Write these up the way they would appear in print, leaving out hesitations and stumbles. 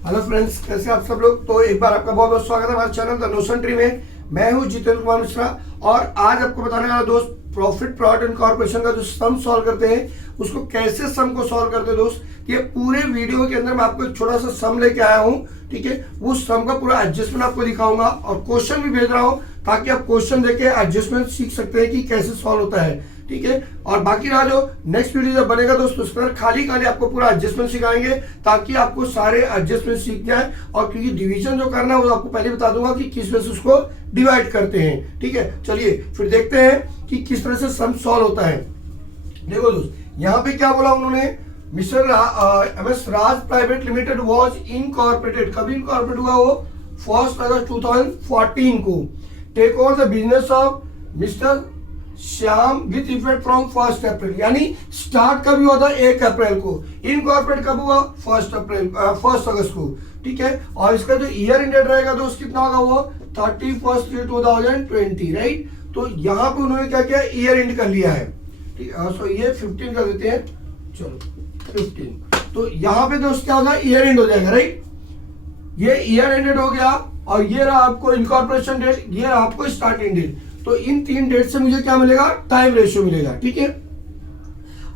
Hello friends, कैसे आप सब लोग। तो एक बार आपका बहुत बहुत स्वागत है हमारे चैनल द नोशन ट्री में। मैं हूं जितेंद्र कुमार मिश्रा और आज आपको बताने वाला दोस्त प्रॉफिट प्रोवाइड एंड कॉर्पोरेशन का जो सम सॉल्व करते हैं उसको कैसे सम को सॉल्व करते हैं दोस्त। ये पूरे वीडियो के अंदर मैं आपको एक छोटा सा सम लेके आया हूं, ठीक है। उस सम का पूरा एडजस्टमेंट आपको दिखाऊंगा और क्वेश्चन भी भेज रहा हूं ताकि आप क्वेश्चन देके एडजस्टमेंट सीख सकते हैं कि कैसे सॉल्व होता है, ठीक है। और बाकी रहा जो नेक्स्ट वीडियो जब बनेगा दोस्तों उस पर खाली आपको पूरा एडजस्टमेंट सिखाएंगे ताकि आपको सारे एडजस्टमेंट सीख जाए। और क्योंकि डिवीजन जो करना है वो आपको पहले बता दूंगा कि किस वजह से उसको डिवाइड करते हैं, ठीक है। चलिए फिर देखते हैं कि किस तरह से सम सॉल्व होता है। देखो दोस्त, यहाँ पे क्या बोला उन्होंने, mister MS Raj private limited was incorporated. कभी इनकॉर्पोरेट हुआ वो 1 अगस्त 2014 को। Take over the business of mister Shyam with effect from 1 April, यानी स्टार्ट कब हुआ था 1 अप्रैल को, इनकॉर्पोरेट कब हुआ 1 अगस्त को, ठीक है। और इसका जो ईयर इंडेड रहेगा दोस्त कितना होगा वो 31 2020, राइट। तो यहाँ पे उन्होंने क्या किया, ईयर इंड कर लिया है, ठीक है। सो ये 15 कर देते हैं, चलो 15। तो यहाँ पे दोस्त क्या होगा, ईयर इंड हो जाएगा, राइट। ये ईयर एंडेड हो गया और ये रहा आपको इनकॉर्पोरेशन डेट, ये रहा आपको स्टार्टिंग डेट। तो इन 3 डेट से मुझे क्या मिलेगा, टाइम रेशियो मिलेगा, ठीक है।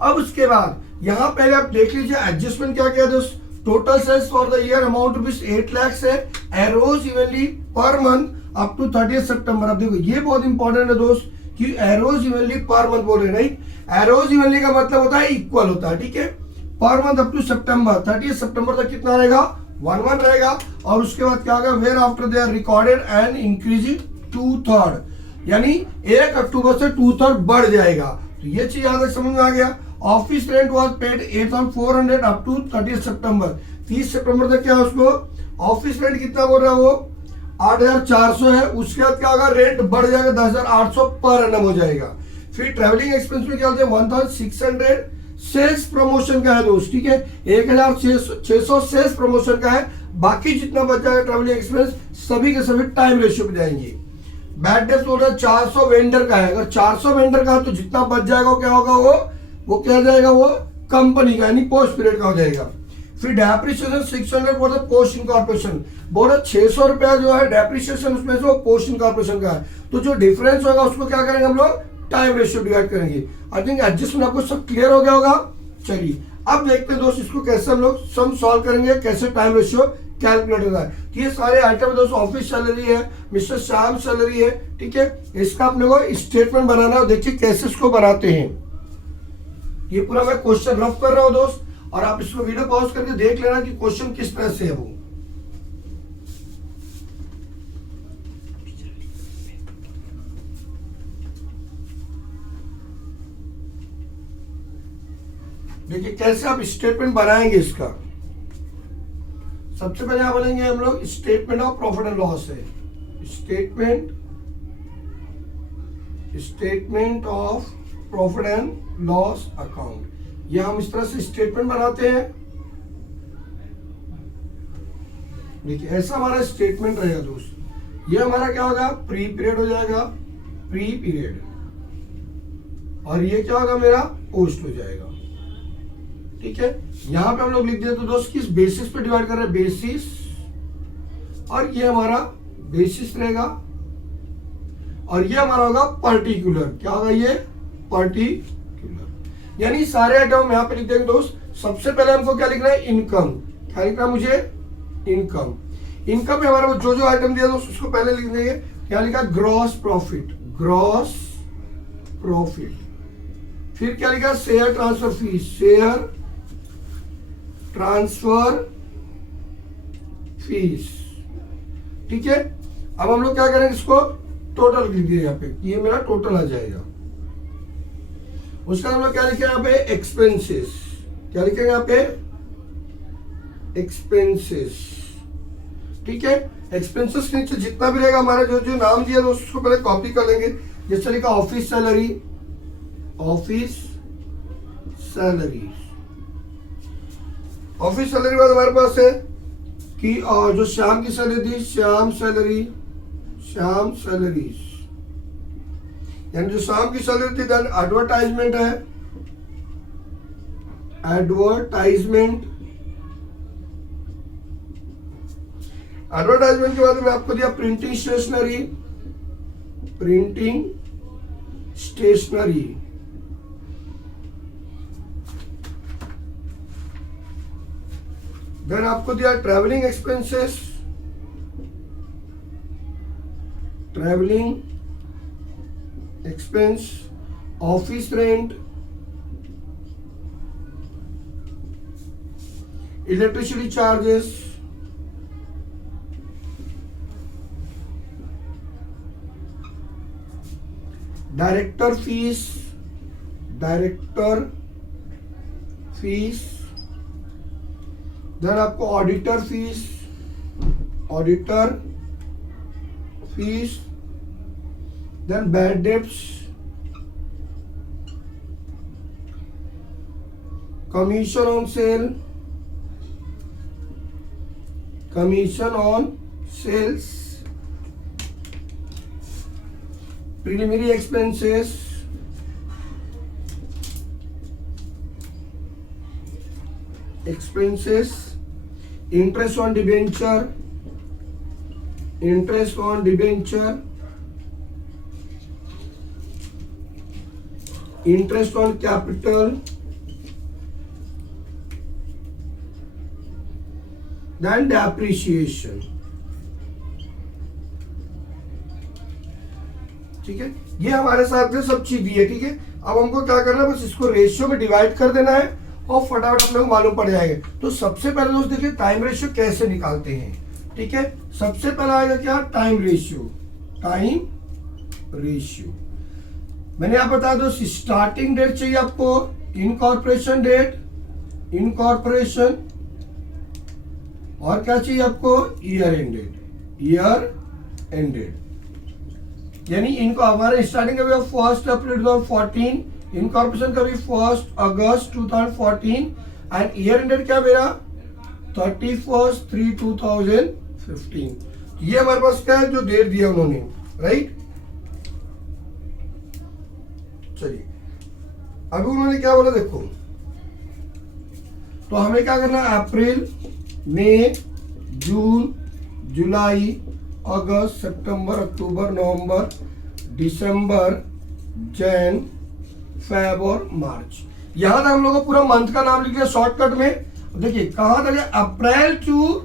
अब उसके बाद यहां पहले आप देख लीजिए एडजस्टमेंट क्या किया दोस्त। Total sales for the year amount rupees 8 lakh है, arose evenly per month up to 30 सितंबर। अब देखो ये बहुत इंपॉर्टेंट है दोस्त कि एरोज इवनली पर मंथ बोल रहे हैं, राइट। एरोज इवनली का मतलब होता है इक्वल होता है, ठीक है। पर मंथ अप टू सितंबर, 30 सितंबर तक कितना रहेगा, 1 रहेगा। और उसके बाद क्या होगा, where after they are recorded and increasing 2/3, यानी 1 अक्टूबर से 2/3 बढ़ जाएगा। तो ये चीज यहां तक समझ में आ गया। Office rent was paid 8400 up to 30 September. 30 सितंबर तक क्या है उसको ऑफिस रेंट कितना बोल रहा है वो 8400 है। उसके बाद क्या होगा, रेंट बढ़ जाएगा 10800 पर एनम हो जाएगा। फिर ट्रेवलिंग एक्सपेंस में क्या होता है 1600 सेल्स प्रमोशन का है दोस्त, ठीक है। 1600 सेल्स प्रमोशन का है। बाकी जितना बच जाएगा ट्रेवलिंग एक्सपेंस सभी के सभी टाइम रेशियो पे जाएंगे। बैड डेट बोल रहा है 400 वेंडर का है। अगर 400 वेंडर का है तो जितना बच जाएगा वो क्या होगा, वो क्या जाएगा, वो कंपनी का यानी पोस्ट पीरियड का हो जाएगा। फिर depreciation 600 for the post incorporation. बोल रहा 600 रुपया जो है डेप्रिसिएशन उसमें से वो पोस्ट इनकॉर्पोरेशन का है। तो जो डिफरेंस होगा उसको क्या करेंगे हम लोग, टाइम रेशियो डिवाइड करेंगे। आई थिंक एडजस्टमेंट आपको सब क्लियर हो गया होगा। चलिए अब देखते हैं दोस्त इसको कैसे हम लोग सम सॉल्व करेंगे, कैसे टाइम रेशियो कैलकुलेट होता है। ये सारे आइटम दोस्तों ऑफिस सैलरी है, मिस्टर श्याम सैलरी है, ठीक है। इसका अपने को स्टेटमेंट बनाना है, देखिए कैसे इसको बनाते हैं। ये पूरा मैं क्वेश्चन रफ कर रहा हूं दोस्त और आप इसको वीडियो पॉज करके देख लेना कि क्वेश्चन किस तरह से है वो। देखिए कैसे आप स्टेटमेंट बनाएंगे इसका। सबसे पहले आप बोलेंगे हम लोग statement of profit and loss है। Statement of profit and loss account, ये हम इस तरह से स्टेटमेंट बनाते हैं। देखिए ऐसा हमारा स्टेटमेंट रहेगा दोस्त। ये हमारा क्या होगा, प्री पीरियड हो जाएगा, प्री पीरियड। और ये क्या होगा, मेरा पोस्ट हो जाएगा, ठीक है। यहां पे हम लोग लिख देते तो दोस्त किस बेसिस पे डिवाइड कर रहे हैं, बेसिस। और ये हमारा बेसिस रहेगा और ये हमारा होगा पर्टिकुलर। क्या होगा ये, पर्टिकुलर। यानी सारे आइटम हम यहां पे लिख देंगे दोस्त। सबसे पहले हमको क्या लिखना है, इनकम। क्या लिखना है मुझे, इनकम। इनकम में हमारा जो जो आइटम दिया दोस्त उसको पहले लिख देंगे। क्या लिखा, ग्रॉस प्रॉफिट, ग्रॉस प्रॉफिट। फिर क्या लिखा, share transfer fees, share transfer fees, ठीक है। अब हम लोग क्या करेंगे, इसको टोटल लिख दिया यहाँ पे, ये मेरा टोटल आ जाएगा। उसका हम लोग क्या लिखे यहाँ पे, एक्सपेंसेस। क्या लिखेंगे यहाँ पे, एक्सपेंसेस, ठीक है। एक्सपेंसेस के नीचे जितना भी रहेगा हमारा जो जो नाम दिया दोस्तों उसको पहले कॉपी कर लेंगे। जैसे लिखा office salary, office salary. Office salary बाद हमारे पास है कि जो श्याम की सैलरी थी, श्याम सैलरी, श्याम सैलरीज। यानी जो शाम की सैलरी थी देन एडवर्टाइजमेंट है, एडवर्टाइजमेंट एडवर्टाइजमेंट के बाद में आपको दिया printing stationery, printing stationery, then आपको दिया travelling expenses, travelling expense, office rent, electricity charges, director fees, director fees, then आपको auditor fees, auditor fees, then bad debts, commission on sale, commission on sales, preliminary expenses, interest on debenture, interest on debenture, interest on capital, then depreciation। ठीक है, ये हमारे साथ में सब चीज दी है। ठीक है, अब हमको क्या करना है, बस इसको रेशियो में डिवाइड कर देना है और फटाफट अपने को मालूम पड़ जाएगा। तो सबसे पहले दोस्त देखिए टाइम रेशियो कैसे निकालते हैं। ठीक है, सबसे पहला आएगा क्या, टाइम रेशियो। टाइम रेशियो मैंने आप बता दो, स्टार्टिंग डेट चाहिए आपको, इनकॉर्पोरेशन डेट, इनकॉर्पोरेशन, और क्या चाहिए आपको, ईयर एंडेड, ईयर एंडेड। यानी इनको हमारे स्टार्टिंग का भी 1 अप्रैल 2014, इनकॉर्पोरेशन का भी 1 अगस्त 2014, एंड ईयर एंडेड क्या मेरा 31/3/2015। ये हमारे पास क्या है, जो डेट दिया उन्होंने, राइट। चलिए अभी उन्होंने क्या बोला देखो, तो हमें क्या करना है, अप्रैल, मई, जून, जुलाई, अगस्त, सितंबर, अक्टूबर, नवंबर, दिसंबर, जैन, फेब और मार्च। यहां तक हम लोगों को पूरा मंथ का नाम लिख दिया शॉर्टकट में। देखिए कहां तक है, अप्रैल टू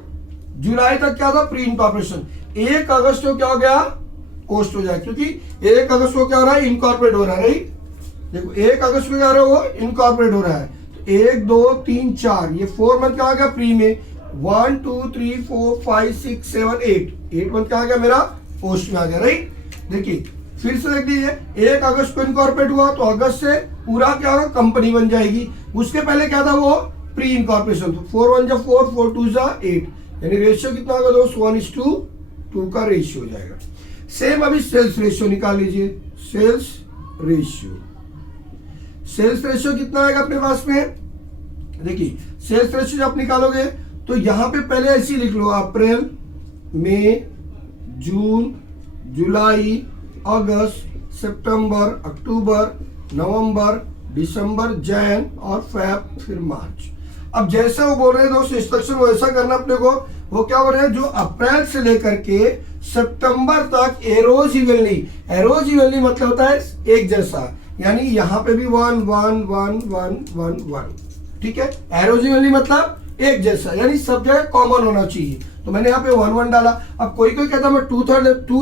जुलाई तक क्या था, प्री इनकॉर्पोरेशन। 1 अगस्त को क्या हो गया, पोस्ट हो जाए, क्योंकि 1 अगस्त को क्या हो रहा है, इनकॉर्पोरेट हो रहा है, राइट। देखो 1 अगस्त को क्या हो रहा है, वो इनकॉर्पोरेट हो रहा है। तो 1 2 3 4, ये 4 मंथ का आ गया प्री में। 1 2 3 4 5 6 7 8 मंथ का आ गया मेरा पोस्ट में आ गया, राइट। देखिए फिर से देख लीजिए, 1 अगस्त को इनकॉर्पोरेट हुआ तो अगस्त से पूरा क्या होगा, कंपनी बन जाएगी। उसके पहले क्या था, वो प्री इनकॉर्पोरेशन। तो 4 1 4 4 2 8, यानी रेशियो कितना होगा दोस्त, 1:2 का रेशियो हो जाएगा। सेम अभी सेल्स रेशियो निकाल लीजिए, सेल्स रेशियो। सेल्स रेशियो कितना आएगा अपने पास में, देखिए सेल्स रेशियो जब आप निकालोगे तो यहां पे पहले ऐसे लिख लो, अप्रैल, मई, जून, जुलाई, अगस्त, सितंबर, अक्टूबर, नवंबर, दिसंबर, जैन और फेब, फिर मार्च। अब जैसे वो बोल रहे हैं दोस्त इंस्ट्रक्शन वैसा करना अपने को। वो क्या बोल रहे हैं, जो अप्रैल से लेकर के सितंबर तक एरोज इवनली, एरोज इवनली मतलब होता है एक जैसा, यानी यहां पे भी 1 1 1 1 1 1, ठीक है। एरोज इवनली मतलब एक जैसा, यानी सब जगह कॉमन होना चाहिए। तो मैंने यहाँ पे 1 1 डाला। अब कोई कोई कहता है मैं 2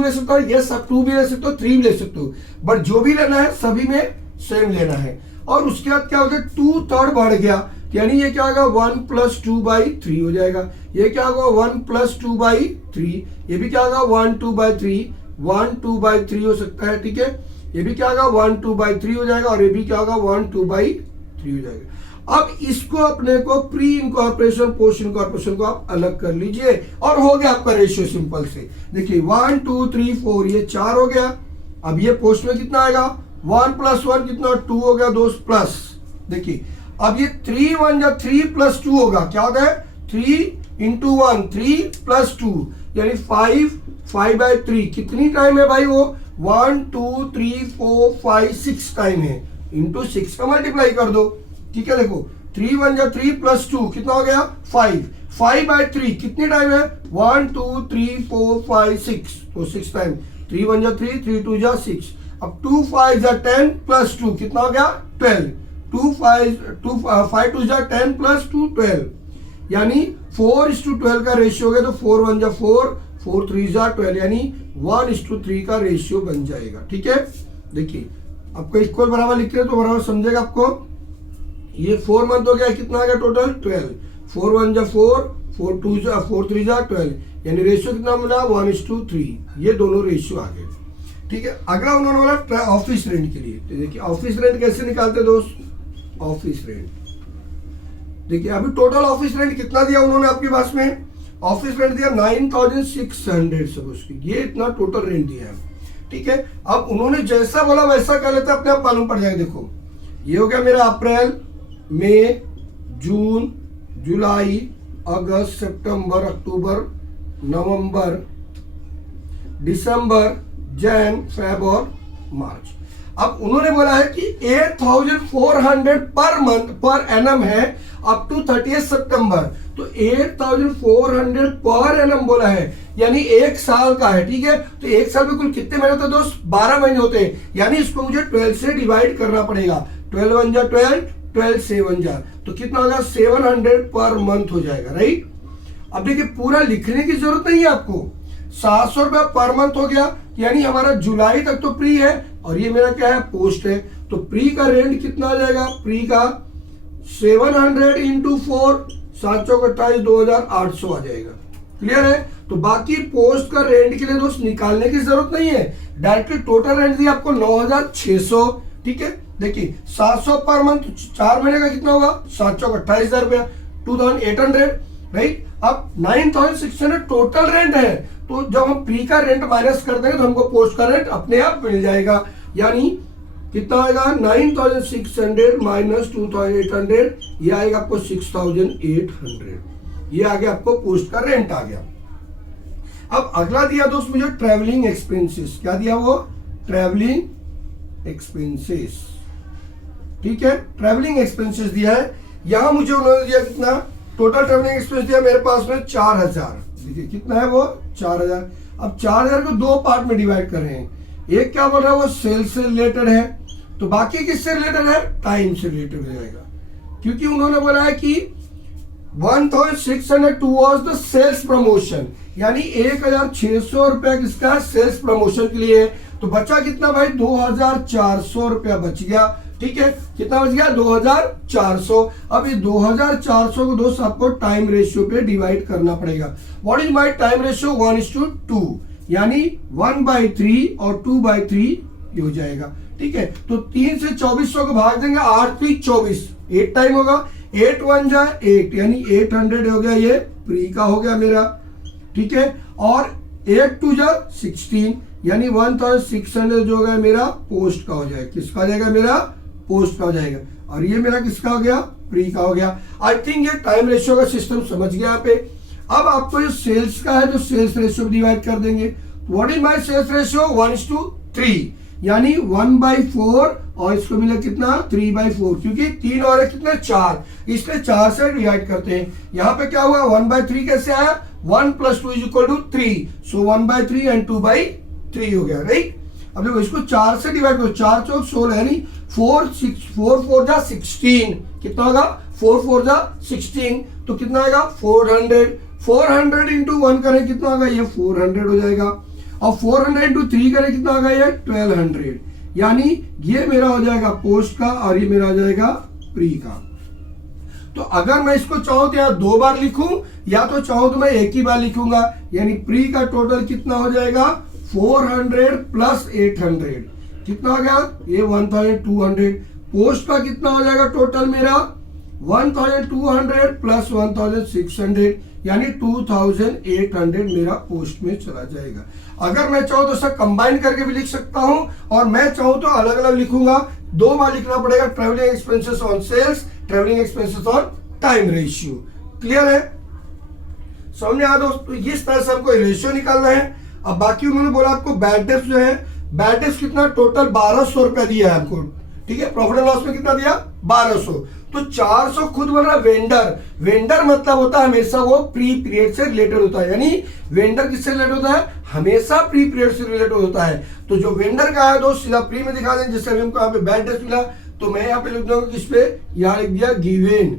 ले सकता हूँ, यस आप 2 भी ले सकते हो, 3 भी ले सकते हो, बट जो भी लेना है सभी में सेम लेना है। और उसके बाद क्या हो गया, 2/3 बढ़ गया, यानी ये क्या होगा 1 + 2/3 हो जाएगा। ये क्या होगा 1 + 2/3, ये भी क्या होगा 1 2/3, 1 2/3 हो सकता है, ठीक है। ये भी क्या होगा 1 2/3 हो जाएगा, और ये भी क्या होगा 1 2/3 हो जाएगा। अब इसको अपने को प्री इनकॉर्पोरेशन पोस्ट इनकॉर्पोरेशन को आप अलग कर लीजिए, और हो गया आपका रेशियो सिंपल से। देखिए 1 2 3 4, ये 4 हो गया। अब ये पोस्ट में कितना आएगा, 1 + 1 कितना 2 हो गया दोस्त, प्लस देखिए अब ये 3 1 या 3 + 2 होगा, क्या होता है 3 × 1 3 + 2, यानी 5/3। कितनी टाइम है भाई, वो 1 2 3 4 5 6 टाइम है, इंटू 6 का मल्टीप्लाई कर दो, ठीक है। देखो 3 1 या 3 + 2 कितना हो गया 5, 5/3 कितने टाइम है? 1 2 3 4 5 6, तो 6 टाइम, 3 1 जा 3, 3 2 जा 6। अब 2 5 जा 10 प्लस 2 कितना हो गया? 12। 5 2 जा 10 प्लस 2 12, यानी 4:12 का रेशियो हो गया। तो 4 1 जा 4, 4 3 जा 12, यानी 1:3 का रेशियो बन जाएगा। ठीक है, देखिए आपको इक्वल बराबर लिख रहे हैं तो बराबर समझेगा आपको। ये 4 मंथ हो गया, कितना आ गया टोटल? 12। 4 1 जा 4, 4 2 जा 4 3 जा 12, यानी रेशियो कितना मिला? 1:3। ये दोनों रेशियो आ गए। ठीक है, अगला उन्होंने बोला ऑफिस रेंट के लिए। तो देखिए ऑफिस रेंट कैसे निकालते दोस्त? ऑफिस रेंट देखिए, अभी टोटल ऑफिस रेंट कितना दिया उन्होंने आपके पास में? ऑफिस रेंट दिया 9600 सपोज की, ये इतना टोटल रेंट दिया है। ठीक है, अब उन्होंने जैसा बोला वैसा कर लेते, अपने आप मालूम पड़ जाएगा। देखो ये हो गया मेरा अप्रैल, मई, जून, जुलाई, अगस्त, सितंबर, अक्टूबर, नवंबर, दिसंबर, जैन, फेब और मार्च। अब उन्होंने बोला है कि 8400 पर मंथ पर एनम है अप टू 30 सितंबर। तो 8400 पर एनम बोला है, यानी 1 साल का है। ठीक है, तो 1 साल में कुल कितने महीने होते हैं दोस्त? 12 महीने होते हैं, यानी इसको मुझे 12 से डिवाइड करना पड़ेगा। 12 1 जा 12, 12 7 जा, तो कितना होगा? 700 पर मंथ हो जाएगा। राइट, अब देखिए पूरा लिखने की जरूरत नहीं है आपको। 700 रुपया पर मंथ हो गया, यानी हमारा जुलाई तक तो प्री है और ये मेरा क्या है? पोस्ट है। तो प्री का रेंट कितना आ जाएगा? प्री का 700 इंटू 4, 7 चौक 28, 2800 आ जाएगा। क्लियर है? तो बाकी पोस्ट का रेंट के लिए दोस्त निकालने की जरूरत नहीं है, डायरेक्टली टोटल रेंट दिया आपको 9600। ठीक है, देखिए 700 पर मंथ, 4 महीने का कितना होगा? 7 चौक 28,000 रुपया, 2800। राइट, अब 9600 टोटल रेंट है, तो जब हम प्री का रेंट माइनस कर देंगे तो हमको पोस्ट का रेंट अपने आप मिल जाएगा। यानी कितना आएगा? 9600 माइनस 2800, ये आएगा आपको 6800। ये आ गया आपको पोस्ट का रेंट आ गया। अब अगला दिया दोस्त मुझे ट्रेवलिंग एक्सपेंसेस। क्या दिया वो? Travelling expenses. ठीक है, ट्रेवलिंग एक्सपेंसेस दिया है। यहां मुझे उन्होंने दिया कितना? टोटल ट्रेवलिंग एक्सपेंस दिया मेरे पास में 4000। देखिए कितना है वो? 4000। अब 4000 को 2 पार्ट में डिवाइड कर रहे हैं। एक क्या बोल रहा है? वो सेल्स से रिलेटेड है, तो बाकी किससे रिलेटेड है? टाइम से रिलेटेड हो जाएगा, क्योंकि उन्होंने बोला है कि 1602 वॉज द सेल्स प्रमोशन, यानी 1600 रुपया किसका? सेल्स प्रमोशन के लिए। तो बचा कितना भाई? 2400 रुपया बच गया। ठीक है, कितना बच गया? 2400। अब ये 2400 को दोस्त आपको टाइम रेशियो पे डिवाइड करना पड़ेगा। What is my time ratio? 1:2, यानी 1/3 और 2/3 हो जाएगा। ठीक है, तो 3 से 2400 को भाग देंगे, 8 3 24, 8 टाइम होगा। 8 1 जा 8, यानी 800 हो गया, ये प्री का हो गया मेरा। ठीक है, और 8 2 जा 16, यानी 1600 जो हो गया मेरा पोस्ट का हो जाएगा। किसका हो जाएगा? मेरा पोस्ट का हो जाएगा। और ये मेरा किसका हो गया? प्री का हो गया। आई थिंक ये टाइम रेशियो का सिस्टम समझ गया यहाँ पे। अब आपको जो सेल्स का है तो सेल्स रेशियो डिवाइड कर देंगे। What is my sales ratio? 1:3, यानी 1/4, और इसको मिला कितना? 3/4, क्योंकि 3 और कितने? 4, इसलिए 4 से डिवाइड करते हैं। यहाँ पे क्या हुआ? 1/3 कैसे आया? 1 + 2 = 3, सो 1/3 एंड 2/3 हो गया। राइट, अब देखो इसको 4 से डिवाइड करो, 4 चौक 16, यानी 4 4 जा 16, कितना होगा? 4 4 जा 16, तो कितना आएगा? 400। 400 इंटू 1 करें कितना होगा? ये 400 हो जाएगा। और 400 इंटू 3 करें कितना होगा? ये 1200, यानी ये मेरा हो जाएगा पोस्ट का और ये मेरा हो जाएगा प्री का। तो अगर मैं इसको चाहूं तो या 2 बार लिखूं, या तो चाहूं तो मैं एक ही बार लिखूंगा, यानी प्री का टोटल कितना हो जाएगा? 400 प्लस 800, कितना हो गया? ये 1200। पोस्ट का कितना हो जाएगा टोटल मेरा? 1200 प्लस 1600, यानी 2800 मेरा पोस्ट में चला जाएगा। अगर मैं चाहूं तो सब कंबाइन करके भी लिख सकता हूं, और मैं चाहूं तो अलग अलग लिखूंगा। 2 बार लिखना पड़ेगा, travelling expenses on sales, travelling expenses on time ratio. Clear है? समझ में आया दोस्तों? इस तरह से हमको रेशियो निकालना है। अब बाकी उन्होंने बोला आपको बैड डेट्स जो है, बैड डेट्स कितना? टोटल 1200 रुपया दिया है आपको। ठीक है, प्रॉफिट एंड लॉस में कितना दिया? 1200। तो 400 खुद बन रहा वेंडर। वेंडर मतलब होता है हमेशा वो प्री पीरियड से रिलेटेड होता है, यानी वेंडर किससे रिलेटेड होता है, हमेशा प्री पीरियड से रिलेटेड होता है। तो जो वेंडर का है दोस्त सीधा प्री में दिखा दें, जैसे अभी हमको यहाँ पे बैड डेट मिला तो मैं यहाँ पे लिख दूंगा किस पे, यहाँ लिख दिया गिवन।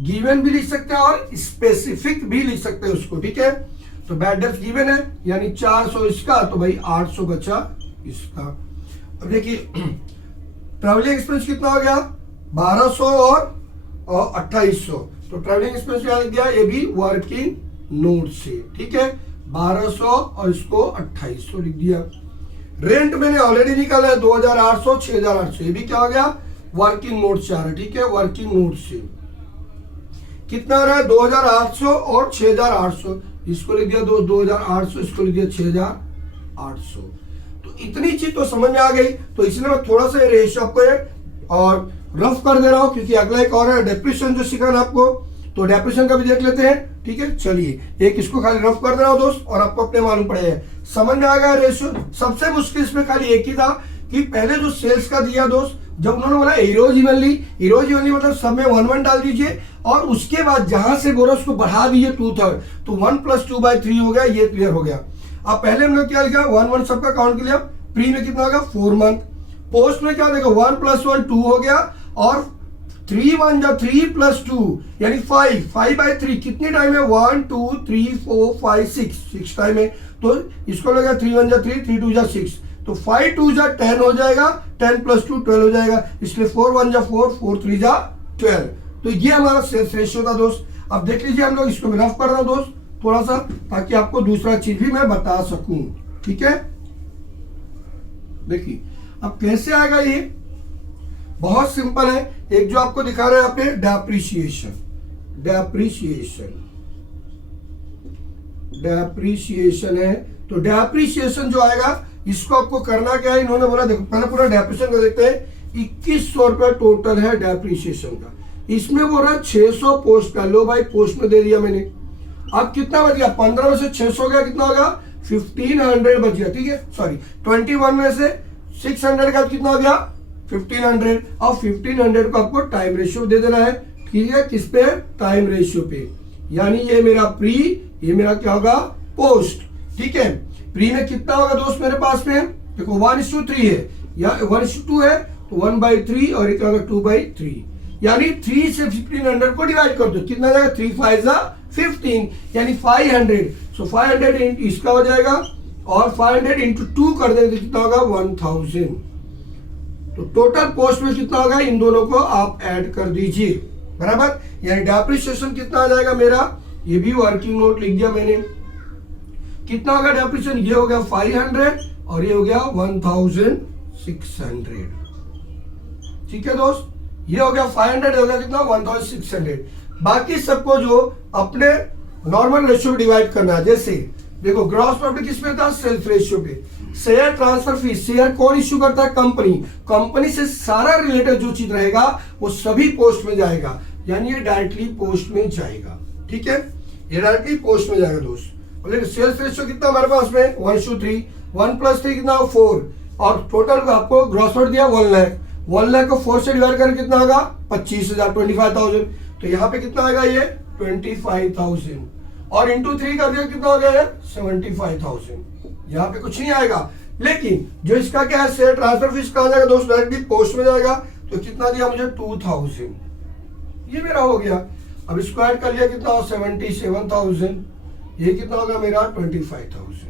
गिवन भी लिख सकते हैं और स्पेसिफिक भी लिख सकते हैं उसको, ठीक है। तो बैड डेट गिवन है यानी 400 इसका, तो भाई 800 बचा इसका। अब देखिए ट्रैवलिंग एक्सपेंस कितना हो गया, 1200 और 2800। तो ट्रैवलिंग एक्सपेंस क्या लिख दिया, ये भी वर्किंग नोट से, ठीक है। 1200 और इसको 2800 लिख दिया। रेंट मैंने ऑलरेडी निकाला है 2800 6800, ये भी क्या हो गया, वर्किंग नोट से आ रहा है, ठीक है। वर्किंग नोट से कितना आ रहा है 2800 और 6800, इसको लिख दिया 2800, इसको लिख दिया 6800। तो इतनी चीज तो समझ में आ गई। तो इसलिए मैं थोड़ा सा रेशियो आपको और रफ कर दे रहा हूं, क्योंकि अगला एक और है डेप्रिसिएशन जो सिखाना आपको, तो डेप्रिसिएशन का भी देख लेते हैं, ठीक है। चलिए एक इसको खाली रफ कर दे रहा हूं दोस्त, और आपको अपने मालूम पड़ेगा, समझ में आ गया रेशियो। सबसे मुश्किल इसमें खाली एक ही था कि पहले जो सेल्स का दिया दोस्त, जब उन्होंने बोला इरोजिवनली मतलब सब में 1 डाल दीजिए, और उसके बाद जहां से बोला उसको बढ़ा दीजिए 2/3, तो 1 + 2/3 हो गया, ये क्लियर हो गया। अब पहले हमने क्या लिखा 1 सबका काउंट कर लिया, प्री में कितना होगा 4 मंथ, पोस्ट में क्या देखो 1 + 1 2 हो गया, और 3 × 1 = 3 + 2 यानी 5/3 कितनी टाइम है 1 2 3 4 5 6 टाइम है। तो इसको लगेगा 3 × 1 = 3 3 × 2 = 6, तो 5 × 2 = 10 हो जाएगा, 10 + 2 12 हो जाएगा, इसलिए 4 × 1 = 4 4 × 3 = 12। तो ये हमारा सेल्स रेशियो था दोस्त। अब देख लीजिए हम लोग इसको मैं रफ कर रहा हूं दोस्त थोड़ा सा, ताकि आपको दूसरा चीज भी मैं बता सकूं, ठीक है। देखिए अब कैसे आएगा ये, बहुत सिंपल है। एक जो आपको दिखा रहा है यहाँ पे डेप्रिसिएशन है, तो डेप्रिसिएशन जो आएगा इसको आपको करना क्या है, इन्होंने बोला देखो पहले पूरा डेप्रिसिएशन को देखते हैं। 2100 रुपए टोटल है डेप्रिसिएशन का, इसमें बोल रहा 600 पोस्ट का, लो भाई पोस्ट में दे दिया मैंने। अब कितना बच गया, 15 में से 600 गया, कितना होगा 1500 बच गया, ठीक है। सॉरी 21 में से 600 का कितना हो गया 1500, और 1500 को आपको टाइम रेशियो दे देना है, ठीक है। किस पे, टाइम रेशियो पे, यानी ये मेरा प्री, ये मेरा क्या होगा पोस्ट, ठीक है। प्री में कितना होगा दोस्त मेरे पास में, देखो 1:3 है या 1:2 है, तो 1/3 और ये क्या होगा 2/3, यानी 3 से 1500 को डिवाइड कर दो, कितना जाएगा 3 × 5 = 15, यानी 500। सो 500 इसका हो जाएगा, और 500 × 2 कर देंगे तो कितना होगा 1000। तो टोटल पोस्ट में कितना होगा, इन दोनों को आप ऐड कर दीजिए, बराबर। यानी डेप्रिसिएशन कितना आ जाएगा मेरा, ये भी वर्किंग नोट लिख दिया मैंने, कितना होगा डेप्रिसिएशन, ये हो गया 500 और ये हो गया 1600, ठीक है दोस्त। ये हो गया 500, हो गया कितना 1600। बाकी सबको जो अपने नॉर्मल रेशियो डिवाइड करना है, जैसे देखो ग्रॉस प्रॉफिट किस पे था, सेल्स रेशियो पे। शेयर ट्रांसफर फीस, शेयर कौन इश्यू करता है, कंपनी से सारा रिलेटेड जो चीज रहेगा वो सभी पोस्ट में जाएगा, यानी ये डायरेक्टली पोस्ट में जाएगा, ठीक है। ये डायरेक्टली पोस्ट में जाएगा दोस्त। बोले सेल्स रेशियो कितना हमारे पास में 1:3, 1 + 3 कितना 4, और टोटल आपको ग्रॉस प्रॉफिट दिया 1 लाख, 1 लाख को 4 से डिवाइड करके कितना होगा 25,000 25,000, तो यहाँ पे कितना आएगा ये 25,000, और इंटू 3 कर दिया कितना हो गया 75,000। यहाँ पे कुछ नहीं आएगा, लेकिन जो इसका क्या है शेयर ट्रांसफर फीस कहा जाएगा दोस्त, डायरेक्टली पोस्ट में जाएगा, तो कितना दिया मुझे 2000, ये मेरा हो गया। अब इसको ऐड कर लिया कितना 77,000, ये कितना होगा मेरा 25,000,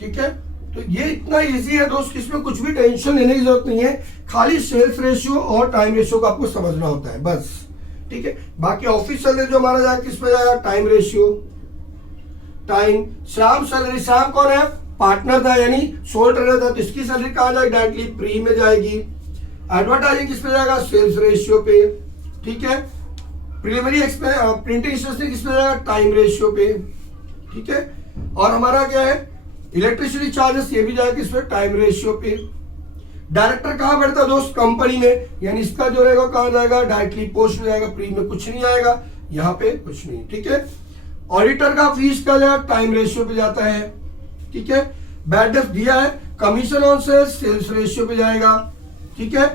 ठीक है। तो ये इतना इजी है दोस्त, इसमें कुछ भी टेंशन लेने की जरूरत नहीं है, खाली सेल्स रेशियो और टाइम रेशियो को आपको समझना होता है बस, ठीक है। बाकी ऑफिस सैलरी जो हमारा जाएगा किस पे जाएगा, time ratio, time. Shyam salary, Shyam कौन है, पार्टनर था यानी सोल ट्रेडर था, तो इसकी सैलरी कहाँ जाएगी, डायरेक्टली प्री में जाएगी। एडवर्टाइजिंग किस पे जाएगा, सेल्स रेशियो पे, ठीक है। प्रीलिमिनरी प्रिंटिंग एक्सपेंस किस पे जाएगा, टाइम रेशियो पे, ठीक है। और हमारा क्या है इलेक्ट्रिसिटी चार्जेस, ये भी जाएगा किस पे, टाइम रेशियो पे। डायरेक्टर कहाँ बैठता है दोस्त, कंपनी में, यानी इसका जो रहेगा कहाँ जाएगा, डायरेक्टली पोस्ट में जाएगा, प्री में कुछ नहीं आएगा, यहाँ पे कुछ नहीं, ठीक है। ऑडिटर का फीस क्या जाएगा, टाइम रेशियो पे जाता है, ठीक है। बैड डेट दिया है, commission on sales, sales ratio पे जाएगा, ठीक है।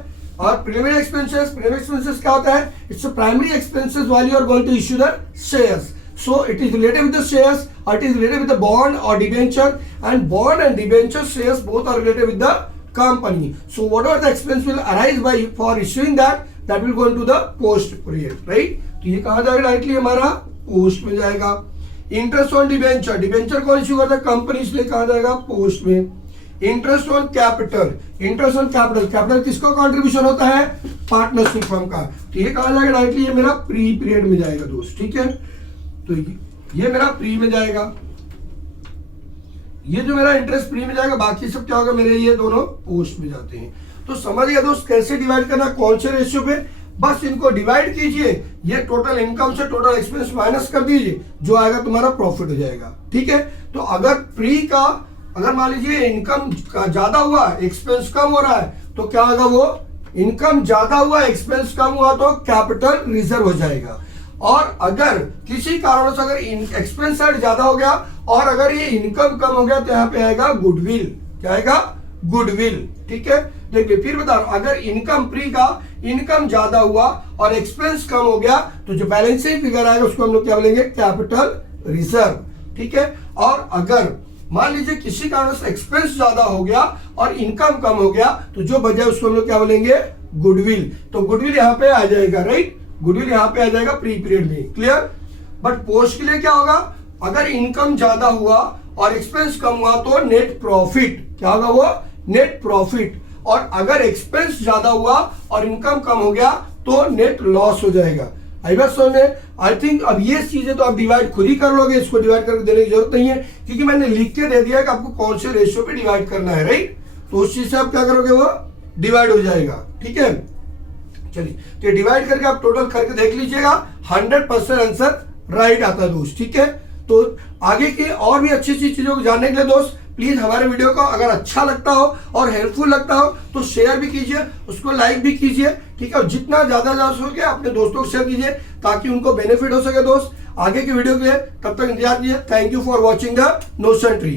और प्रीलिमिनरी एक्सपेंसेस क्या होता है? It's primary expenses while you are going to issue the shares. So it is related with the shares, or it is related with the bond or debenture, and bond and debenture shares both are related with the company. So whatever the expense will arise by for issuing that will go into the post period, right? तो ये कहाँ जाएगा? Directly हमारा post में जाएगा. Interest on debenture, debenture कौन issue करता है? कंपनी, इसलिए कहाँ जाएगा? पोस्ट में. Interest on capital, interest on capital, capital किसका कॉन्ट्रीब्यूशन होता है? पार्टनरशिप फर्म का. तो ये कहाँ जाएगा? डायरेक्टली ये मेरा प्री पीरियड में जाएगा दोस्त, ठीक है. तो ये मेरा प्री में जाएगा, ये जो मेरा इंटरेस्ट प्री में जाएगा, बाकी सब क्या होगा मेरे? ये दोनों पोस्ट में जाते हैं. तो समझ गया दोस्त कैसे डिवाइड करना, कौन से रेशियो पे? बस इनको डिवाइड कीजिए, ये टोटल इनकम से टोटल एक्सपेंस माइनस कर दीजिए, जो आएगा तुम्हारा प्रॉफिट हो जाएगा, ठीक है. तो अगर प्री का, अगर मान लीजिए इनकम ज्यादा हुआ, एक्सपेंस कम हो रहा है, तो क्या होगा? वो इनकम ज्यादा हुआ, एक्सपेंस कम हुआ, तो कैपिटल रिजर्व हो जाएगा. और अगर किसी कारण से अगर एक्सपेंस साइड ज्यादा हो गया और अगर ये इनकम कम हो गया, तो यहाँ पे आएगा गुडविल. क्या आएगा? गुडविल, ठीक है. देखिए फिर बता रहा हूं, अगर इनकम प्री का इनकम ज्यादा हुआ और एक्सपेंस कम हो गया, तो जो बैलेंसिंग फिगर आएगा उसको हम लोग क्या बोलेंगे? कैपिटल रिजर्व, ठीक है. और अगर मान लीजिए किसी कारण से एक्सपेंस ज्यादा हो गया और इनकम कम हो गया, तो जो बचा उसको हम लोग क्या बोलेंगे? गुडविल. तो गुडविल यहाँ पे आ जाएगा, राइट. गुडविल यहाँ पे आ जाएगा प्री पीरियड में, क्लियर. बट पोस्ट के लिए क्या होगा? अगर इनकम ज्यादा हुआ और एक्सपेंस कम हुआ, तो नेट प्रॉफिट. क्या होगा? वो नेट प्रॉफिट. और अगर एक्सपेंस ज्यादा हुआ और इनकम कम हो गया, तो नेट लॉस हो जाएगा. आई बात समझ में? आई थिंक अब ये चीजें तो आप डिवाइड खुद ही कर लोगे, इसको डिवाइड करके देने की जरूरत नहीं है, क्योंकि मैंने लिख के दे दिया कि आपको कौन से रेशियो पे डिवाइड करना है, राइट. तो उस चीज से आप क्या करोगे? वो डिवाइड हो जाएगा, ठीक है. चलिए, तो डिवाइड करके आप टोटल करके देख लीजिएगा, 100% आंसर राइट आता है दोस्त, ठीक है. तो आगे की और भी अच्छी अच्छी चीजों को जानने के लिए दोस्त प्लीज हमारे वीडियो को अगर अच्छा लगता हो और हेल्पफुल लगता हो तो शेयर भी कीजिए, उसको लाइक भी कीजिए, ठीक है. और जितना ज्यादा हो सके अपने दोस्तों को शेयर कीजिए, ताकि उनको बेनिफिट हो सके दोस्त. आगे की वीडियो के लिए तब तक इंतजार कीजिए. Thank you for watching the notion tree.